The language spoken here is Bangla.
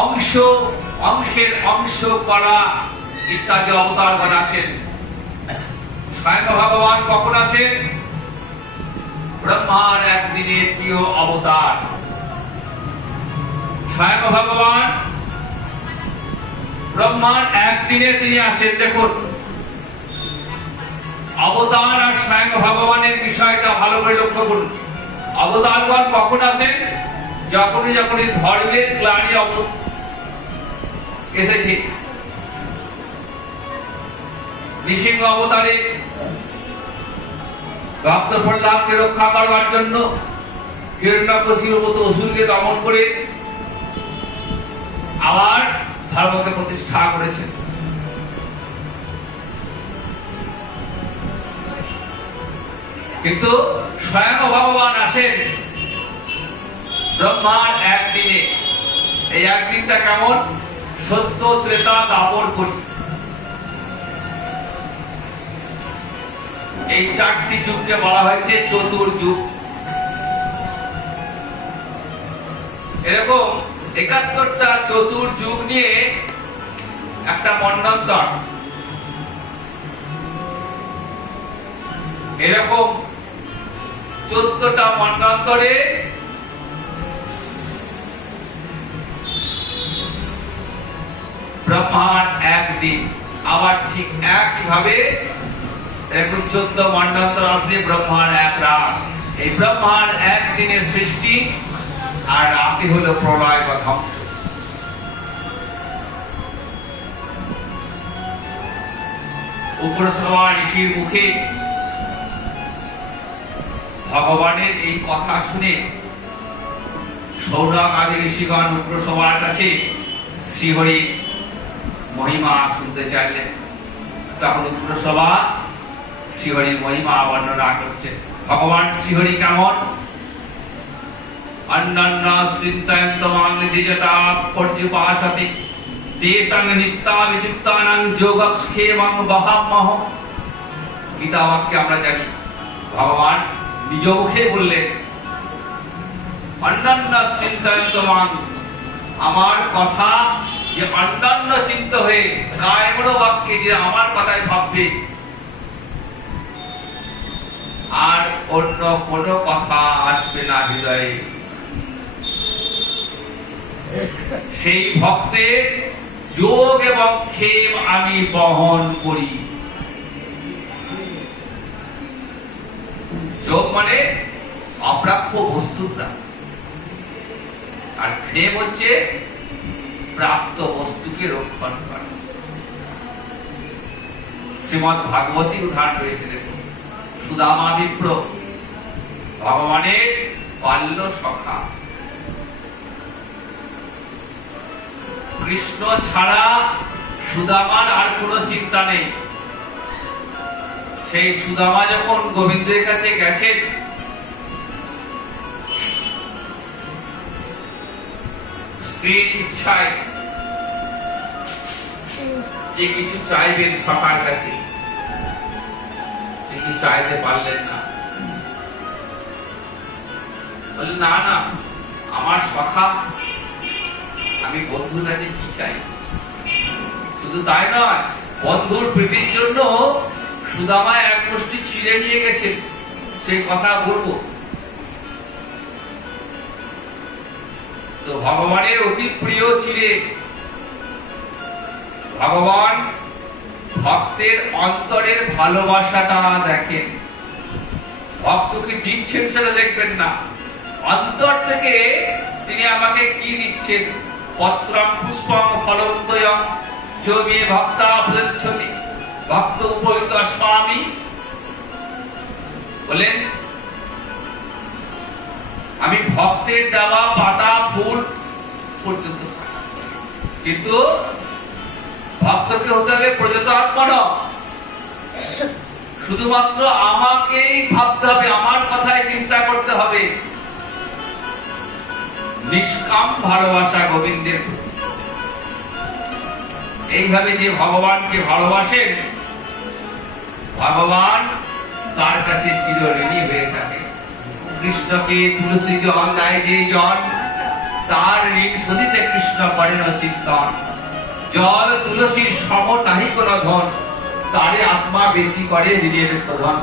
অংশ, অংশের অংশ করা ইত্যাদি অবতারগণ আছেন। স্বয়ং ভগবান কখন আসেন? ব্রহ্মার একদিনের প্রিয় অবতার স্বয়ং ভগবান ব্রহ্মার একদিনে তিনি আসেন। দেখুন, অবতার আর স্বয়ং ভগবানের বিষয়টা ভালো করে লক্ষ্য করুন। অবতারগণ কখন আসেন? যখনই ধর্মের গ্লানি এসেছে। নৃসিংহ অবতারে ভক্ত প্রহ্লাদকে রক্ষা করবার জন্য হিরণ্যকশিপুর মতো অসুরকে দমন করে আবার ধর্মকে প্রতিষ্ঠা করেছেন। কিন্তু স্বয়ং ভগবান আসেন ব্রহ্মার একদিনে। এই একদিনটা কেমন? সত্য, ত্রেতা, দাপর, কলি, এই চারটি যুগকে বলা হয়েছে চতুর্যুগ। এরকম ৭১টা চতুর্যুগ নিয়ে একটা মন্বন্তর, এরকম ১৪টা মন্বন্তরে ব্রহ্মার একদিন। আবার ঠিক একইভাবে এরকম ১৪ মন্বন্তর আসলে ব্রহ্মার এক রাত। এই ব্রহ্মার একদিনের সৃষ্টি আর রাতে হলো প্রলয় বা ধ্বংস। উপরশ্রবা ঋষির মুখে ভগবানের এই কথা শুনে সৌনক আদি ঋষিগণ উপরশ্রবার কাছে শ্রীহরি মহিমা শুনতে চাইলেন। তখন উপরশ্রবা শ্রীহরির মহিমা বর্ণনা করছে। ভগবান শ্রীহরি কেমন? অন্যান্য চিন্তয়ন্তমাং দ্বিজতা পর্যুপাসতে তেষাং নিত্যাভিযুক্তানাং যোগক্ষেমং বহামহ। গীতা বাক্যে আমরা জানি ভগবান নিজ মুখে বললেন, অন্যান্য চিন্তয়ন্তমাং, আমার কথা যে অন্যান্য চিন্ত হয়ে কায়মন বাক্যে যে আমার কথাই ভাববে আর অন্য কোনো কথা আসবে না হৃদয়ে, সেই ভক্তের যোগ এবং ক্ষেম আমি বহন করি। যোগ মানে অপ্রাপ্য বস্তুটা, আর ক্ষেম হচ্ছে প্রাপ্ত বস্তুকে রক্ষণ করা। শ্রীমদ ভাগবতী উদাহরণ রয়েছে। দেখুন, সুদামা বিপ্র ভগবানের বাল্য সখা। কৃষ্ণ ছাড়া সুদামার আর কোন চিন্তা নেই। সেই সুদামা যখন গোবিন্দের কাছে গেছেন, স্ত্রীর ইচ্ছায় যে কিছু চাইবেন সখার কাছে, কিছু চাইতে পারলেন না। বললেন, না না, আমার সখা, আমি বন্ধুর কাছে কি চাই? শুধু তাই নয়, বন্ধুর প্রীতির জন্য সুদামা এক মুষ্টি ছিঁড়ে নিয়ে গেছেন, সেই কথা বলবো। তো ভগবানের অতি প্রিয় ছিঁড়ে। ভগবান ভক্তের অন্তরের ভালোবাসাটা দেখেন। ভক্তকে দিচ্ছেন সেটা দেখবেন না, অন্তর থেকে তিনি আমাকে কি দিচ্ছেন। পত্রং পুষ্পং ফলং তোয়ং যো মে ভক্তা প্রযচ্ছতি ভক্ত উপহিত স্বামী। বলেন, আমি ভক্তের দেওয়া পাতা ফুল পর্যন্ত, কিন্তু ভক্তকে হতে হবে প্রযত আত্মা। শুধুমাত্র আমাকেই ভাবতে হবে, আমার কথাই চিন্তা করতে হবে। নিষ্কাম ভালোবাসা গোবিন্দের প্রতি। এইভাবে যে ভগবানকে ভালোবাসেন, ভগবান তার কাছে চিরঋণী হয়ে থাকে। কৃষ্ণকে তুলসী জল দেয় যে জন, তার ঋণ শুধিতে কৃষ্ণ করেন চিন্তন। জল তুলসীর সম নাহি কোন ধন, তারে আত্মা বেশি করে ঋণের শোধন।